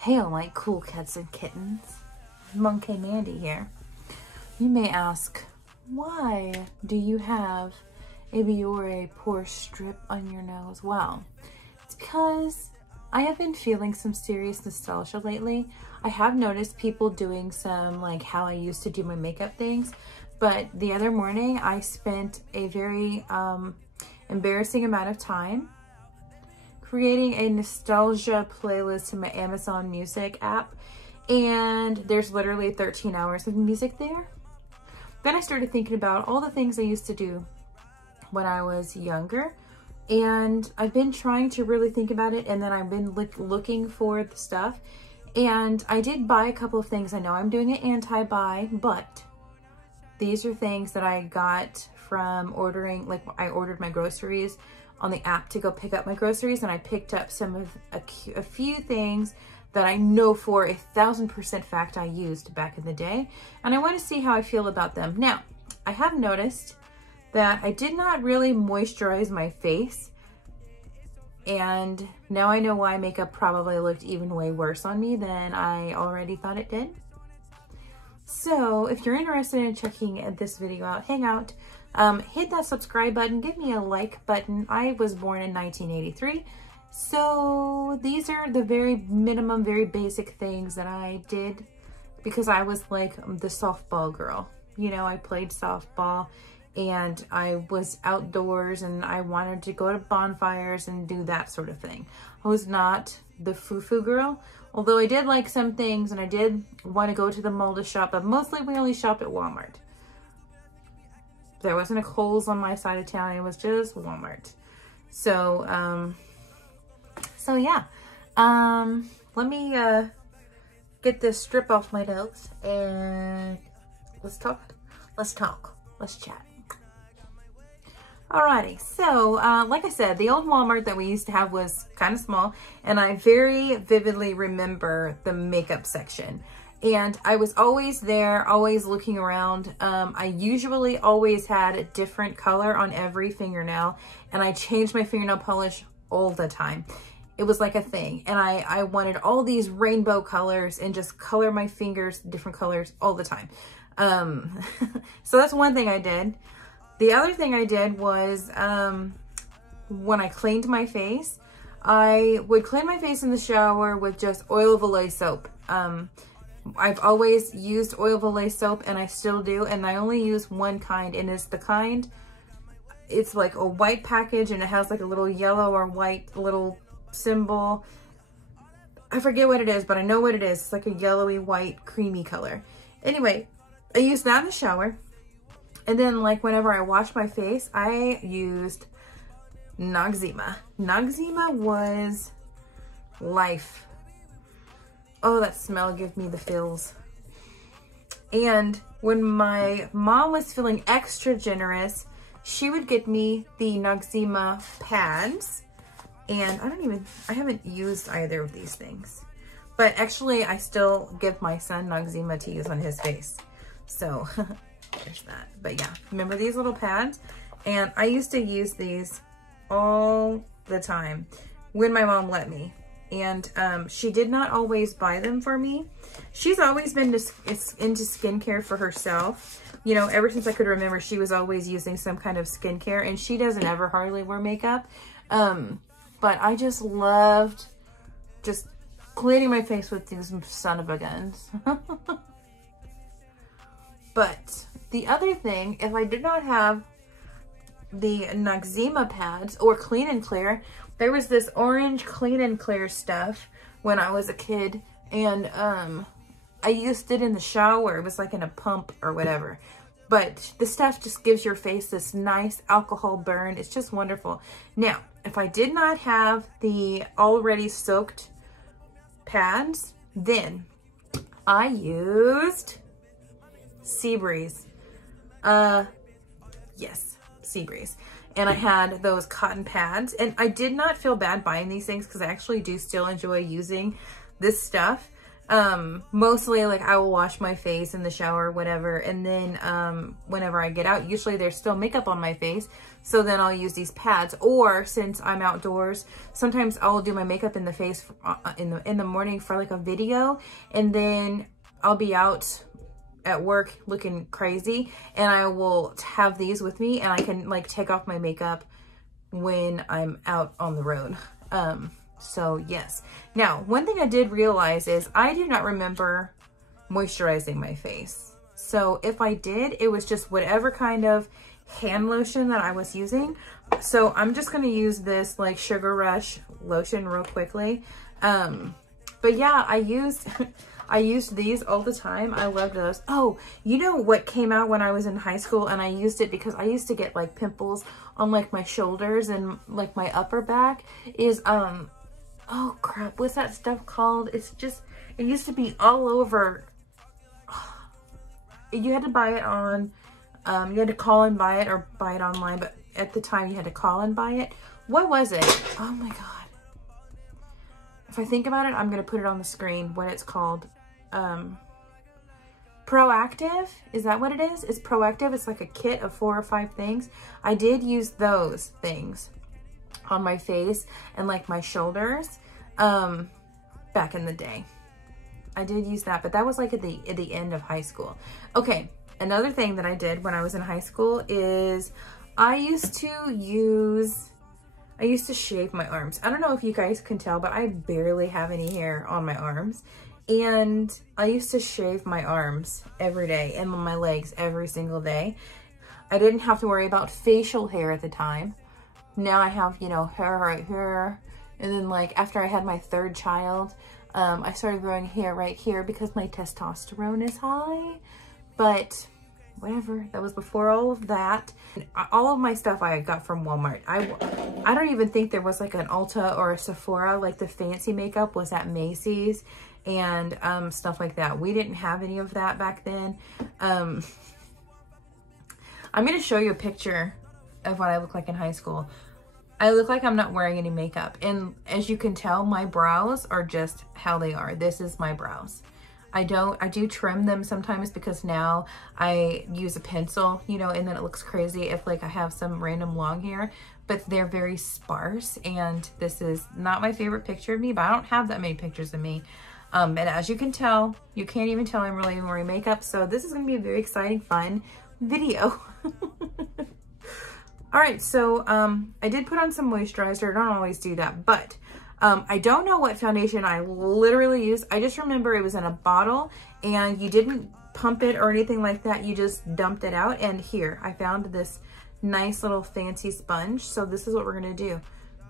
Hey, all my cool cats and kittens. Monkey Mandy here. You may ask, why do you have a Biore pore strip on your nose? Well, it's because I have been feeling some serious nostalgia lately. I have noticed people doing some like how I used to do my makeup things, but the other morning I spent a very embarrassing amount of time creating a nostalgia playlist in my Amazon Music app, and there's literally 13 hours of music there. Then I started thinking about all the things I used to do when I was younger, and I've been trying to really think about it, and then I've been looking for the stuff, and I did buy a couple of things. I know I'm doing an anti-buy, but these are things that I got from ordering, like I ordered my groceries on the app to go pick up my groceries, and I picked up some of a few things that I know for 1,000% fact I used back in the day, and I want to see how I feel about them. Now, I have noticed that I did not really moisturize my face, and now I know why makeup probably looked even way worse on me than I already thought it did. So if you're interested in checking this video out, hang out. Hit that subscribe button, give me a like button. I was born in 1983, so these are the very minimum, very basic things that I did because I was like the softball girl. You know, I played softball and I was outdoors and I wanted to go to bonfires and do that sort of thing. I was not the foo-foo girl, although I did like some things and I did want to go to the mall to shop, but mostly we only shop at Walmart. There wasn't a Kohl's on my side of town. It was just Walmart. So, yeah. Let me get this strip off my nose and let's talk. Let's chat. Alrighty, so like I said, the old Walmart that we used to have was kind of small, and I very vividly remember the makeup section. And I was always there, always looking around. I usually always had a different color on every fingernail, and I changed my fingernail polish all the time. It was like a thing, and I wanted all these rainbow colors and just color my fingers different colors all the time. So that's one thing I did. The other thing I did was when I cleaned my face, I would clean my face in the shower with just oil of Olay soap. I've always used oil of Olay soap, and I still do, and I only use one kind, and it's the kind, it's like a white package, and it has like a little yellow or white little symbol. I forget what it is, but I know what it is. It's like a yellowy white creamy color. Anyway, I used that in the shower, and then like whenever I wash my face, I used Noxzema. Noxzema was life. Oh, that smell gives me the feels. And when my mom was feeling extra generous, she would get me the Noxzema pads. And I haven't used either of these things. But actually, I still give my son Noxzema to use on his face. So, there's that. But yeah, remember these little pads? And I used to use these all the time when my mom let me. And she did not always buy them for me. She's always been into skincare for herself. You know, ever since I could remember, she was always using some kind of skincare, and she doesn't ever hardly wear makeup. But I just loved just cleaning my face with these son of a guns. But the other thing, if I did not have the Noxzema pads or Clean and Clear, there was this orange Clean and Clear stuff when I was a kid, and I used it in the shower. It was like in a pump or whatever. But the stuff just gives your face this nice alcohol burn. It's just wonderful. Now, if I did not have the already soaked pads, then I used Seabreeze. Yes, Seabreeze. And I had those cotton pads, and I did not feel bad buying these things because I actually do still enjoy using this stuff. Mostly like I will wash my face in the shower, whatever. And then, whenever I get out, usually there's still makeup on my face. So then I'll use these pads, or since I'm outdoors, sometimes I'll do my makeup in the face in the morning for like a video. And then I'll be out at work looking crazy and I will have these with me and I can like take off my makeup when I'm out on the road. So yes. Now, one thing I did realize is I do not remember moisturizing my face. So if I did, it was just whatever kind of hand lotion that I was using. So I'm just going to use this like Sugar Rush lotion real quickly. But yeah, I used these all the time. I loved those. Oh, you know what came out when I was in high school and I used it because I used to get like pimples on like my shoulders and like my upper back is, oh crap, what's that stuff called? It's just, it used to be all over. You had to buy it on, you had to call and buy it or buy it online, but at the time you had to call and buy it. What was it? Oh my God. If I think about it, I'm going to put it on the screen, what it's called. Proactive, is that what it is? It's Proactive. It's like a kit of 4 or 5 things. I did use those things on my face and like my shoulders back in the day. I did use that, but that was like at the end of high school. Okay, another thing that I did when I was in high school is I used to shave my arms. I don't know if you guys can tell, but I barely have any hair on my arms. And I used to shave my arms every day and my legs every single day. I didn't have to worry about facial hair at the time. Now I have, you know, hair right here. And then like after I had my 3rd child, I started growing hair right here because my testosterone is high. But whatever, that was before all of that. All of my stuff I got from Walmart. I don't even think there was like an Ulta or a Sephora. Like the fancy makeup was at Macy's and stuff like that. We didn't have any of that back then. I'm going to show you a picture of what I look like in high school. I look like I'm not wearing any makeup. And as you can tell, my brows are just how they are. This is my brows. I do trim them sometimes because now I use a pencil, you know, and then it looks crazy if like I have some random long hair, but they're very sparse. And this is not my favorite picture of me, but I don't have that many pictures of me. And as you can tell, you can't even tell I'm really even wearing makeup. So this is going to be a very exciting, fun video. All right. So, I did put on some moisturizer. I don't always do that, but I don't know what foundation I literally used. I just remember it was in a bottle and you didn't pump it or anything like that. You just dumped it out. And here, I found this nice little fancy sponge. So this is what we're going to do.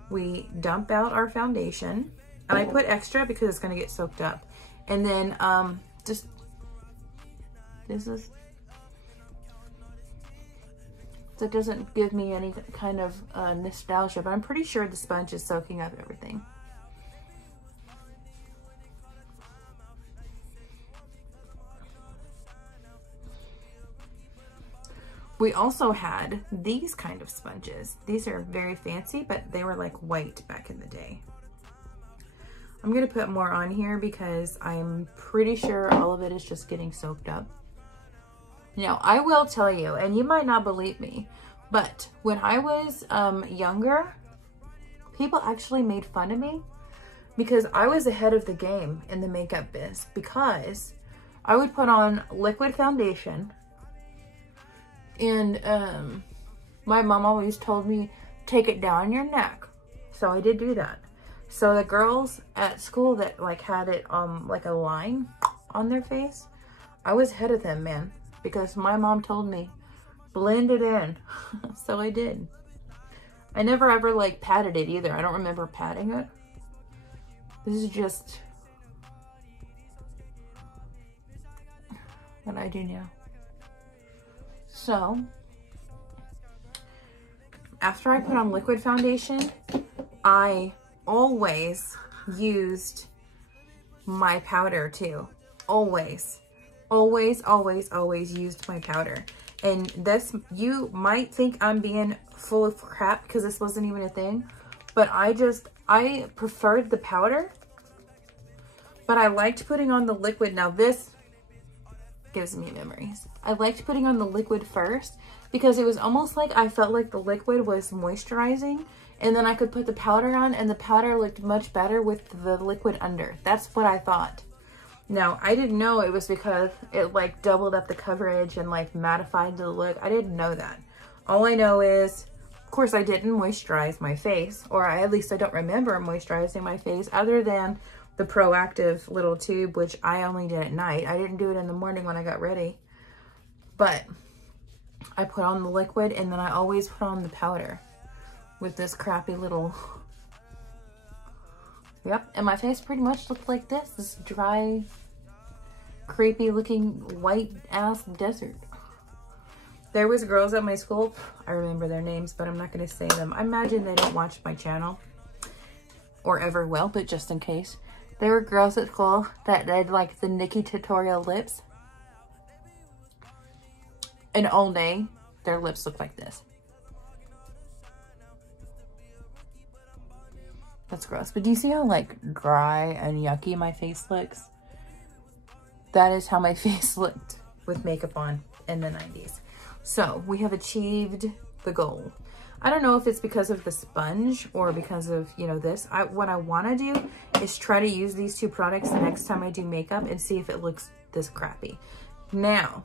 We dump out our foundation and I put extra because it's going to get soaked up. And then this is, that doesn't give me any kind of nostalgia, but I'm pretty sure the sponge is soaking up everything. We also had these kind of sponges. These are very fancy, but they were like white back in the day. I'm gonna put more on here because I'm pretty sure all of it is just getting soaked up. Now, I will tell you, and you might not believe me, but when I was younger, people actually made fun of me because I was ahead of the game in the makeup biz because I would put on liquid foundation. And my mom always told me, take it down your neck. So I did do that. So the girls at school that like had it like a line on their face, I was ahead of them, man. Because my mom told me, blend it in. So I did. I never ever like patted it either. I don't remember patting it. This is just what I do now. So, after I put on liquid foundation, I always used my powder too. Always. Always, always, always used my powder. And this, you might think I'm being full of crap because this wasn't even a thing, but I preferred the powder But I liked putting on the liquid. Now this gives me memories. I liked putting on the liquid first because it was almost like I felt like the liquid was moisturizing, and then I could put the powder on and the powder looked much better with the liquid under. That's what I thought. Now, I didn't know it was because it like doubled up the coverage and like mattified the look. I didn't know that. All I know is, of course, I didn't moisturize my face, or at least I don't remember moisturizing my face other than the Proactive little tube, which I only did at night. I didn't do it in the morning when I got ready. But I put on the liquid, and then I always put on the powder with this crappy little... Yep, and my face pretty much looked like this dry, creepy looking white ass desert. There was girls at my school, I remember their names, but I'm not going to say them. I imagine they don't watch my channel or ever will, but just in case. There were girls at school that did like the Nikki tutorial lips. And all day, their lips look like this. That's gross. But do you see how like dry and yucky my face looks? That is how my face looked with makeup on in the 90s. So we have achieved the goal. I don't know if it's because of the sponge or because of, you know, this. What I want to do is try to use these two products the next time I do makeup and see if it looks this crappy. Now,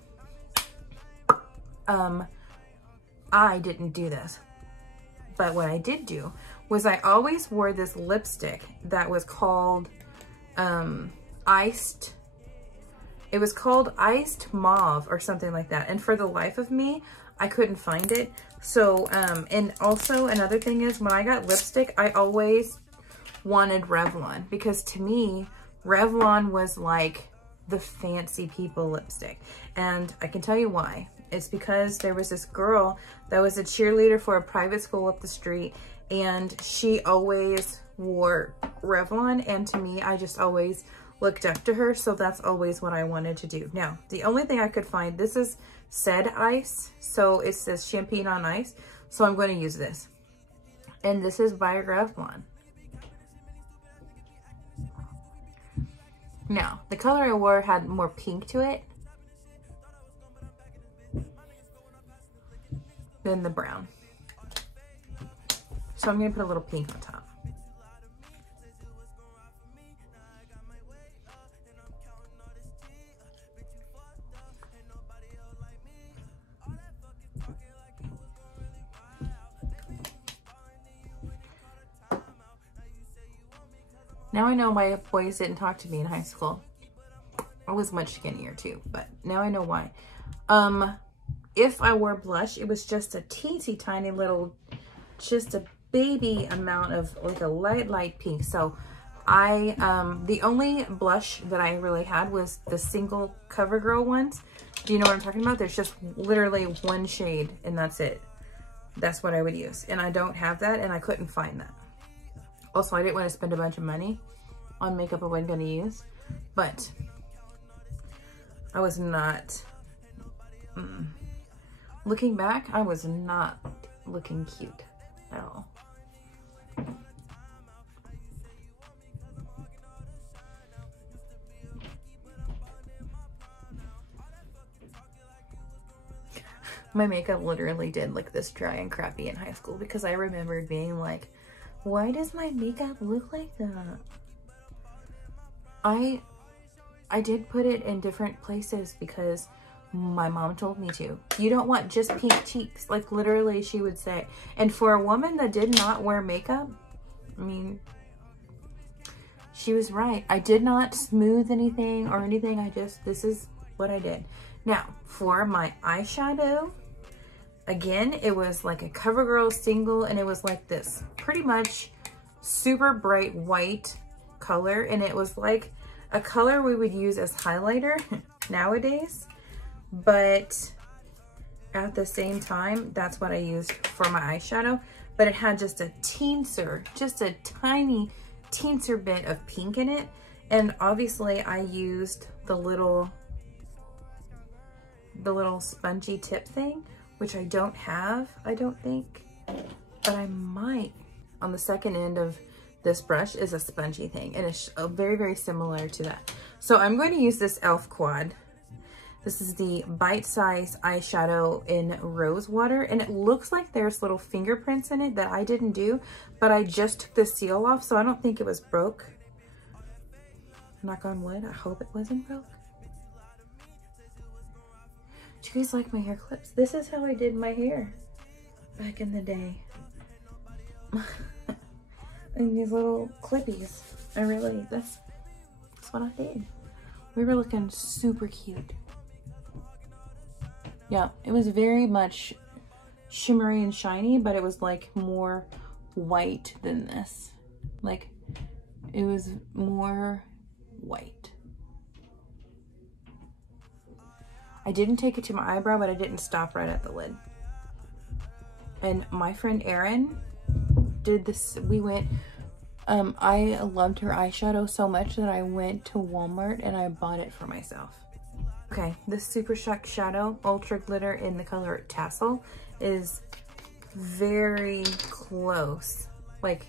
I didn't do this. But what I did do was I always wore this lipstick that was called Iced. It was called Iced Mauve or something like that. And for the life of me, I couldn't find it. So, and also another thing is when I got lipstick, I always wanted Revlon, because to me, Revlon was like the fancy people lipstick. And I can tell you why. It's because there was this girl that was a cheerleader for a private school up the street, and she always wore Revlon, and to me, I just always looked up to her, so that's always what I wanted to do. Now, the only thing I could find, this is Said Ice, so it says Champagne on Ice, so I'm going to use this. And this is by Revlon. Now, the color I wore had more pink to it than the brown. So I'm going to put a little pink on top. Now I know why boys didn't talk to me in high school. I was much skinnier too, but now I know why. If I wore blush, it was just a teensy tiny little, just a baby amount of like a light pink. So the only blush that I really had was the single CoverGirl ones. Do you know what I'm talking about? There's just literally one shade and that's it. That's what I would use. And I don't have that, and I couldn't find that. Also, I didn't want to spend a bunch of money on makeup I wasn't going to use, but I was not, looking back, I was not looking cute at all. My makeup literally did look this dry and crappy in high school, because I remembered being like, why does my makeup look like that? I did put it in different places because my mom told me to. You don't want just pink cheeks, like literally she would say. And for a woman that did not wear makeup, I mean, she was right. I did not smooth anything or anything. This is what I did. Now, for my eyeshadow, again, it was like a CoverGirl single, and it was like this pretty much super bright white color, and it was like a color we would use as highlighter nowadays, but at the same time, that's what I used for my eyeshadow. But it had just a teenser, just a tiny teenser bit of pink in it, and obviously I used the little spongy tip thing, which I don't have, I don't think, but I might on the second end of this brush is a spongy thing, and it's very, very similar to that. So I'm going to use this e.l.f. quad. This is the Bite Size Eyeshadow in Rose Water, and it looks like there's little fingerprints in it that I didn't do, but I just took the seal off, so I don't think it was broke. Knock on wood, I hope it wasn't broke. Do you guys like my hair clips? This is how I did my hair back in the day. And these little clippies, that's what I did. We were looking super cute. Yeah, it was very much shimmery and shiny, but it was like more white than this. Like, it was more white. I didn't take it to my eyebrow, but I didn't stop right at the lid. And my friend Erin did this. We went, I loved her eyeshadow so much that I went to Walmart and I bought it for myself. Okay, this Super Shock Shadow Ultra Glitter in the color Tassel is very close, like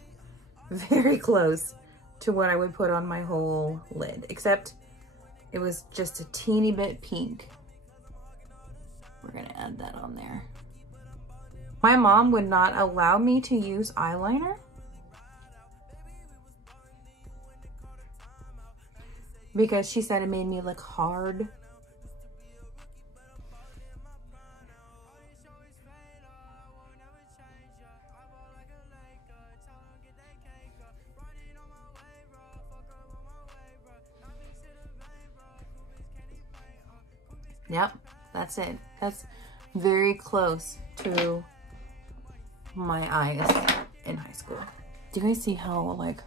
very close to what I would put on my whole lid, except it was just a teeny bit pink. We're gonna add that on there. My mom would not allow me to use eyeliner because she said it made me look hard. Yep, that's it. That's very close to my eyes in high school. Do you guys see how like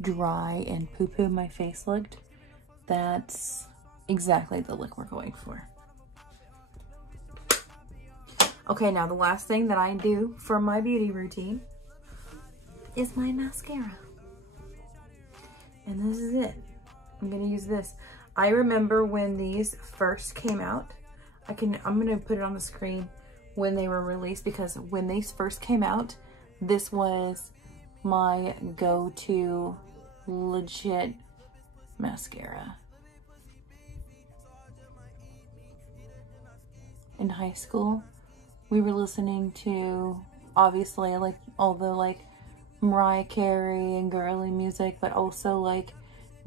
dry and poo-poo my face looked? That's exactly the look we're going for. Okay, now the last thing that I do for my beauty routine is my mascara. And this is it. I'm gonna use this. I remember when these first came out. I'm gonna put it on the screen when they were released, because when these first came out, this was my go-to legit mascara. In high school, we were listening to, obviously, like all the like Mariah Carey and girly music, but also like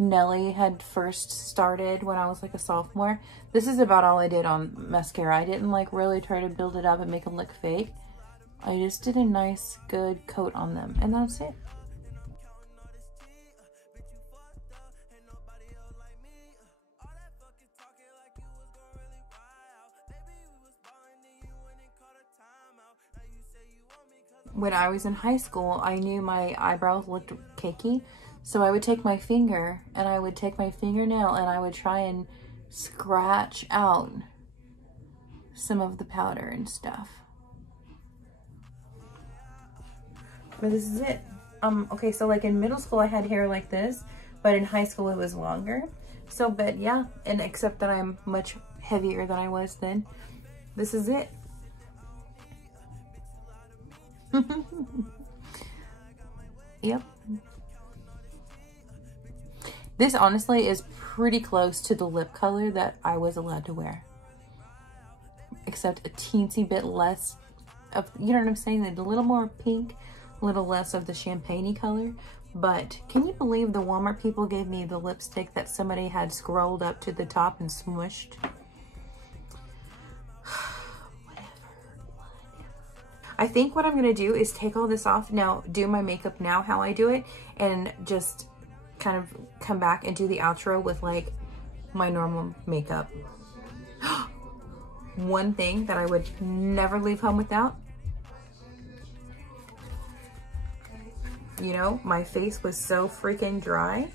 Nelly had first started when I was like a sophomore. This is about all I did on mascara. I didn't like really try to build it up and make them look fake. I just did a nice good coat on them, and that's it. When I was in high school, I knew my eyebrows looked cakey, so I would take my finger and I would take my fingernail and I would try and scratch out some of the powder and stuff. But this is it. Okay, so like in middle school I had hair like this, but in high school it was longer. So, but yeah, and except that I'm much heavier than I was then. This is it. Yep. This honestly is pretty close to the lip color that I was allowed to wear, except a teensy bit less of, you know what I'm saying, a little more pink, a little less of the champagne-y color. But can you believe the Walmart people gave me the lipstick that somebody had scrolled up to the top and smushed? I think what I'm gonna do is take all this off now, do my makeup now how I do it, and just kind of come back and do the outro with like my normal makeup. One thing that I would never leave home without, you know, my face was so freaking dry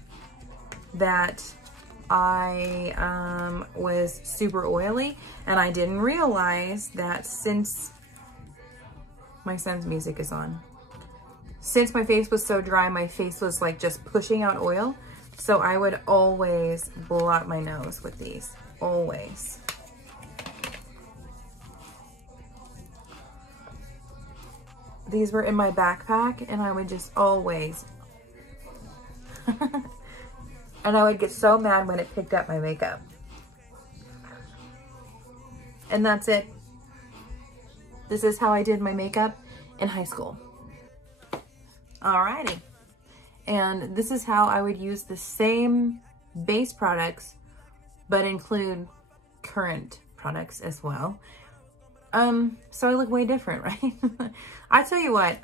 that I was super oily, and I didn't realize that since my son's music is on. Since my face was so dry, my face was like just pushing out oil. So I would always blot my nose with these, always. These were in my backpack and I would just always And I would get so mad when it picked up my makeup. And that's it. This is how I did my makeup in high school. Alrighty. And this is how I would use the same base products, but include current products as well. So I look way different, right? I tell you what,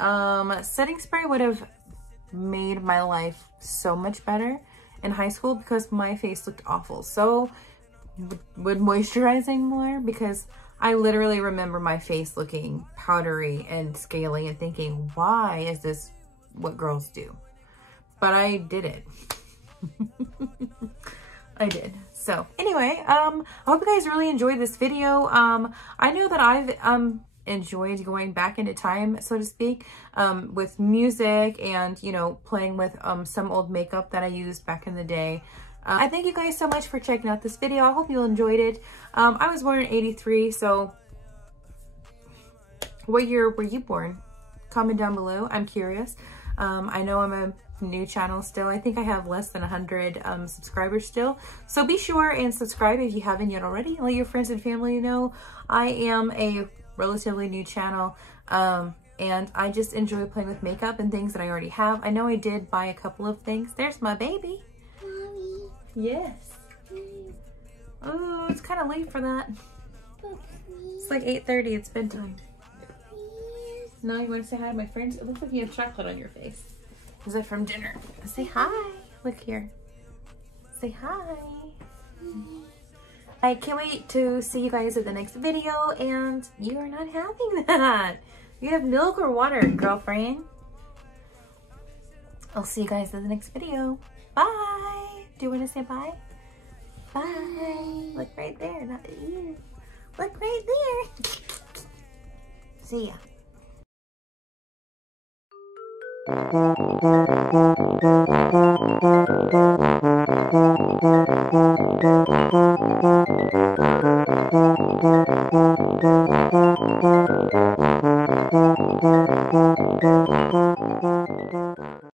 setting spray would have made my life so much better in high school because my face looked awful. So would moisturizing more, because I literally remember my face looking powdery and scaly and thinking, why is this what girls do? But I did it. I did. So anyway, I hope you guys really enjoyed this video. I know that I've enjoyed going back into time, so to speak, with music and, you know, playing with some old makeup that I used back in the day. I thank you guys so much for checking out this video. I hope you enjoyed it. I was born in '83, so what year were you born? Comment down below. I'm curious. I know I'm a new channel still. I think I have less than 100 subscribers still. So be sure and subscribe if you haven't yet already. Let your friends and family know I am a relatively new channel. And I just enjoy playing with makeup and things that I already have. I know I did buy a couple of things. There's my baby. Mommy. Yes. Oh, it's kind of late for that. It's like 8:30. It's bedtime. No, you want to say hi to my friends? It looks like you have chocolate on your face. Is that from dinner? Say hi. Look here. Say hi. I can't wait to see you guys at the next video, and you are not having that. You have milk or water, girlfriend. I'll see you guys in the next video. Bye. Do you want to say bye? Bye. Look right there, not the ear. Look right there. See ya.